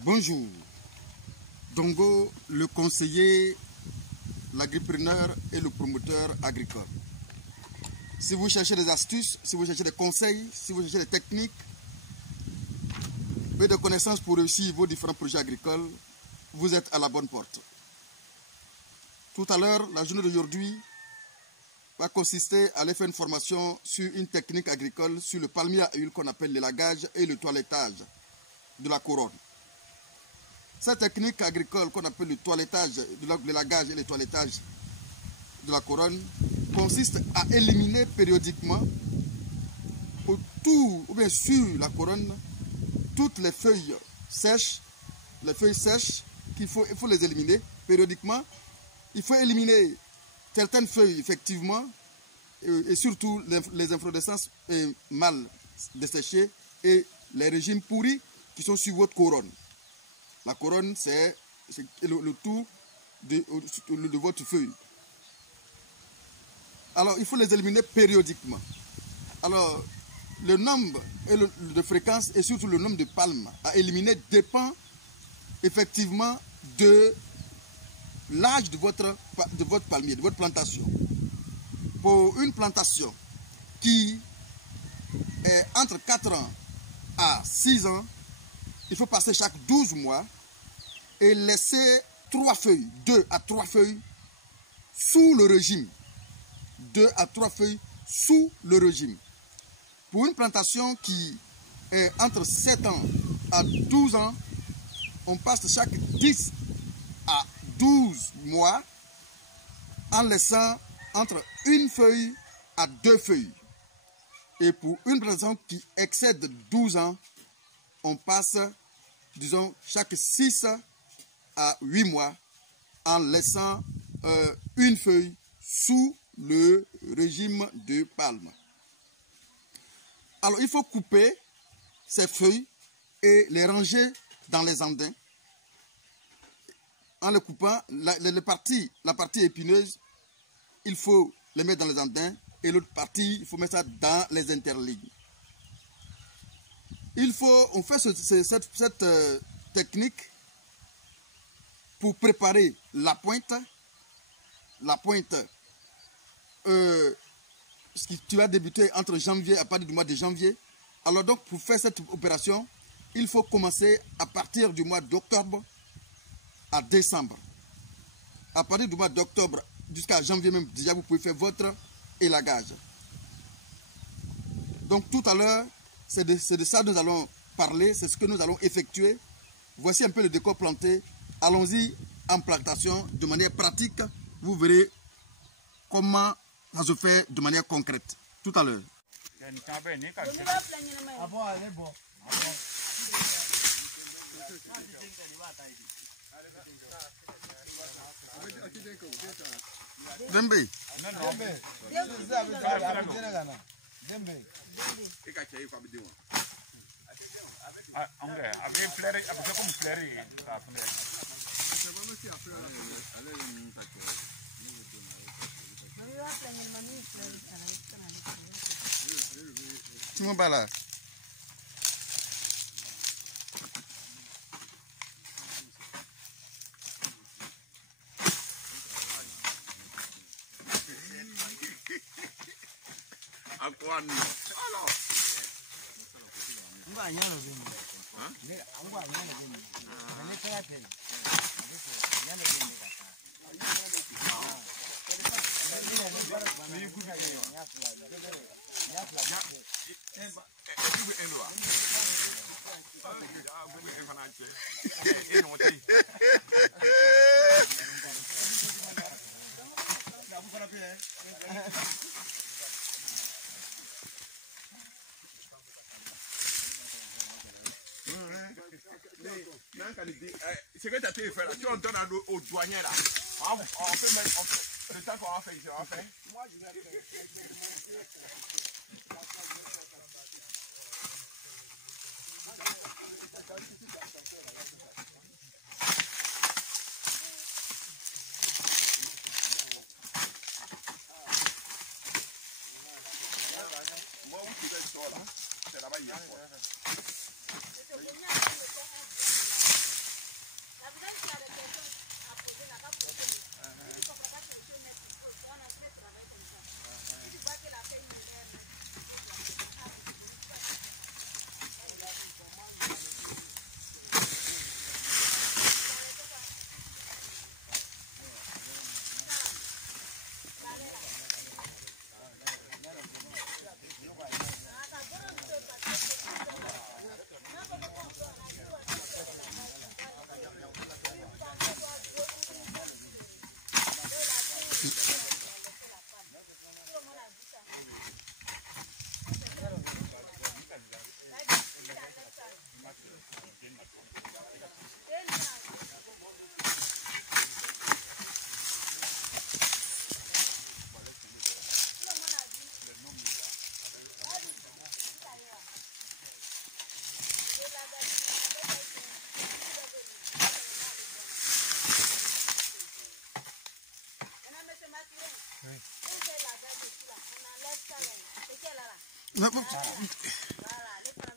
Bonjour, Dongo, le conseiller, l'agripreneur et le promoteur agricole. Si vous cherchez des astuces, si vous cherchez des conseils, si vous cherchez des techniques et des connaissances pour réussir vos différents projets agricoles, vous êtes à la bonne porte. Tout à l'heure, la journée d'aujourd'hui va consister à aller faire une formation sur une technique agricole sur le palmier à huile qu'on appelle l'élagage et le toilettage de la couronne. Cette technique agricole qu'on appelle le toilettage, l'élagage et le toilettage de la couronne consiste à éliminer périodiquement autour ou bien sur la couronne toutes les feuilles sèches, il faut les éliminer périodiquement. Il faut éliminer certaines feuilles effectivement et surtout les inflorescences mal desséchées et les régimes pourris qui sont sur votre couronne. La couronne, c'est le tout de votre feuille. Alors, il faut les éliminer périodiquement. Alors, le nombre et de fréquence et surtout le nombre de palmes à éliminer dépend effectivement de l'âge de votre palmier, de votre plantation. Pour une plantation qui est entre 4 ans à 6 ans, il faut passer chaque 12 mois et laisser 3 feuilles, 2 à 3 feuilles sous le régime. 2 à 3 feuilles sous le régime. Pour une plantation qui est entre 7 ans à 12 ans, on passe chaque 10 à 12 mois en laissant entre une feuille à 2 feuilles. Et pour une plantation qui excède 12 ans, on passe, disons, chaque 6 à 8 mois en laissant une feuille sous le régime de palme. Alors, il faut couper ces feuilles et les ranger dans les andins. En les coupant, la partie épineuse, il faut les mettre dans les andins et l'autre partie, il faut mettre ça dans les interlignes. On fait cette technique pour préparer la pointe. La pointe qui va débuter entre janvier, à partir du mois de janvier. Alors donc, pour faire cette opération, il faut commencer à partir du mois d'octobre à décembre. À partir du mois d'octobre jusqu'à janvier même, déjà vous pouvez faire votre élagage. Donc tout à l'heure, c'est de ça que nous allons parler, c'est ce que nous allons effectuer. Voici un peu le décor planté. Allons-y en plantation de manière pratique. Vous verrez comment ça se fait de manière concrète. Tout à l'heure. Dembe. Tu m'en bats là. C'est que tu as fait là, tu en donnes au douanier là. On fait le temps qu'on va faire ici, on va faire. Moi je vais moi qui vais le soir là, c'est là-bas il y a quoi.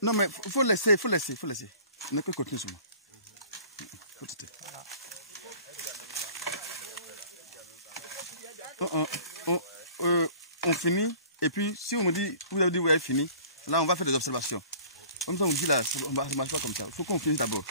Non, mais faut laisser. On n'a que continuer sur moi. On finit, et puis si on me dit, vous avez dit vous avez fini, là on va faire des observations. Comme ça on dit là, ça ne marche pas comme ça. Il faut qu'on finisse d'abord.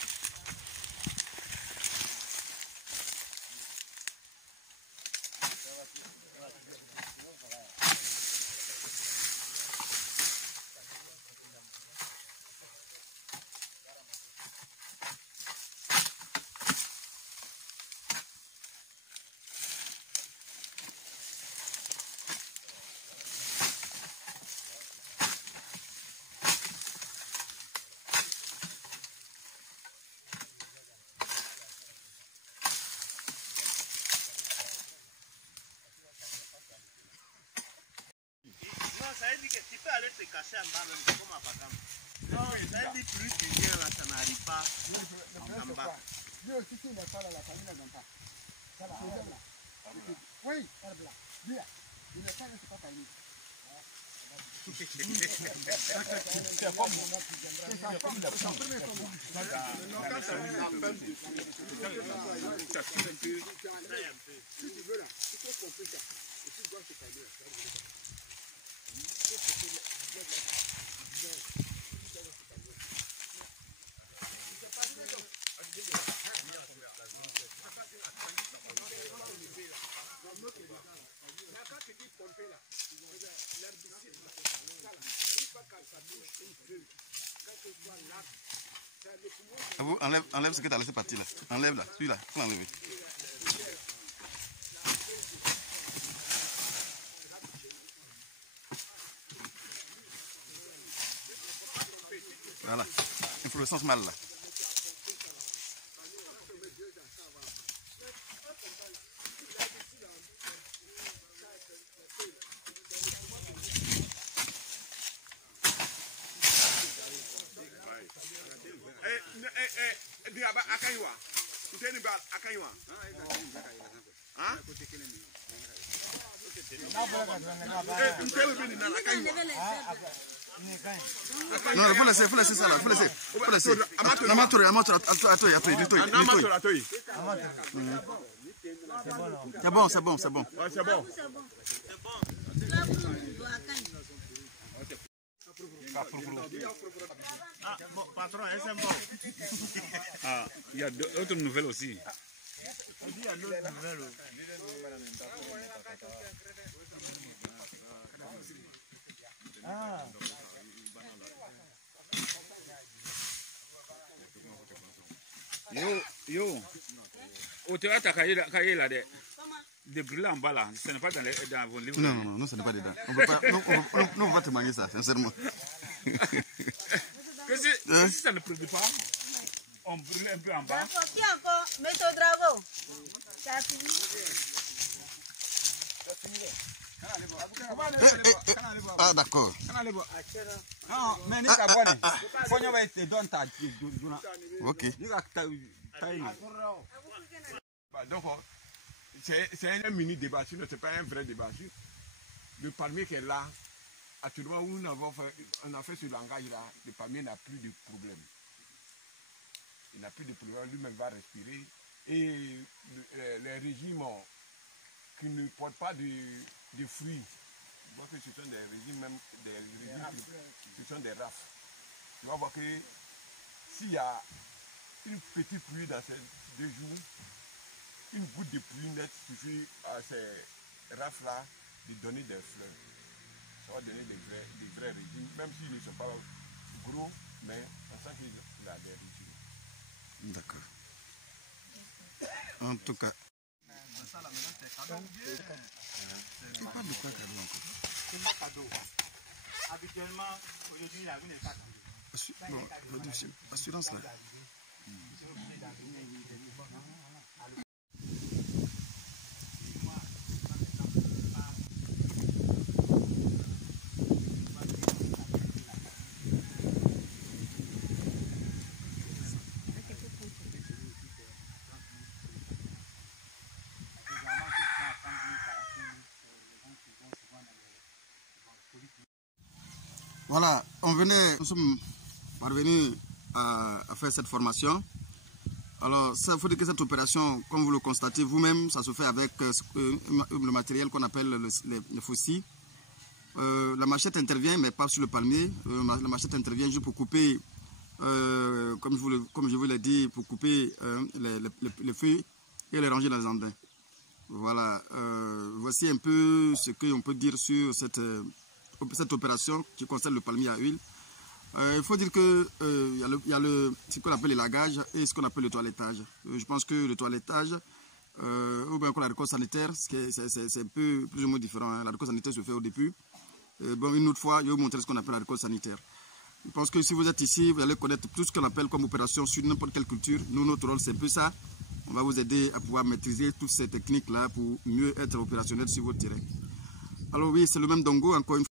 Ça veut dire que tu peux aller te cacher en bas même comme à Pakam. Non, ça veut dire plus tu viens là, ça n'arrive pas en bas. Oui, bien. Il n'est pas fini. Enlève ce que tu as laissé partir là. Enlève là, celui-là, il faut l'enlever. Voilà, inflorescence mâle là. Non, il faut laisser ça là, il faut laisser. C'est bon. C'est bon. Ah, bon, patron, c'est bon. Ah, il y a d'autres nouvelles aussi. Il y a d'autres nouvelles. Yo. Tu as ta cahier là de brûler en bas là. Ce n'est pas dans vos livres. Non, ce n'est pas dedans. On ne va pas témoigner ça, sincèrement. Si ça ne produit pas, on brûle un peu en bas. Ah, d'accord. Ok. Donc, c'est un mini débat, ce n'est pas un vrai débat. Le palmier qui est là, actuellement où on a fait ce langage-là, le palmier n'a plus de problème. Il n'a plus de problème, lui-même va respirer. Et les régimes qui ne portent pas de fruits, donc ce sont des régimes, même des régimes ce sont des rafles. Tu vas voir que s'il y a une petite pluie dans ces 2 jours, une goutte de pluie nette suffit à ces rafles-là de donner des fleurs. Ça va donner des vrais régimes, même s'ils ne sont pas gros, mais on sent qu'il a des régimes. D'accord. En tout cas. Tu parles de quoi cadeau encore? C'est pas cadeau. Habituellement, aujourd'hui, la vie n'est pas cadeau. Bon, assurance là. Voilà, nous sommes parvenus à faire cette formation. Alors, ça faut dire que cette opération, comme vous le constatez vous-même, ça se fait avec le matériel qu'on appelle le faucille. La machette intervient, mais pas sur le palmier. La machette intervient juste pour couper, comme je vous l'ai dit, pour couper les feuilles et les ranger dans les andins. Voilà, voici un peu ce qu'on peut dire sur cette opération qui concerne le palmier à huile. Il faut dire que y a ce qu'on appelle l'élagage et ce qu'on appelle le toilettage. Je pense que le toilettage, ou bien la récolte sanitaire, c'est un peu plus ou moins différent. Hein. La récolte sanitaire se fait au début. Bon, une autre fois, je vais vous montrer ce qu'on appelle la récolte sanitaire. Je pense que si vous êtes ici, vous allez connaître tout ce qu'on appelle comme opération sur n'importe quelle culture. Nous, notre rôle, c'est un peu ça. On va vous aider à pouvoir maîtriser toutes ces techniques-là pour mieux être opérationnel sur votre terrain. Alors oui, c'est le même dongo, encore une fois.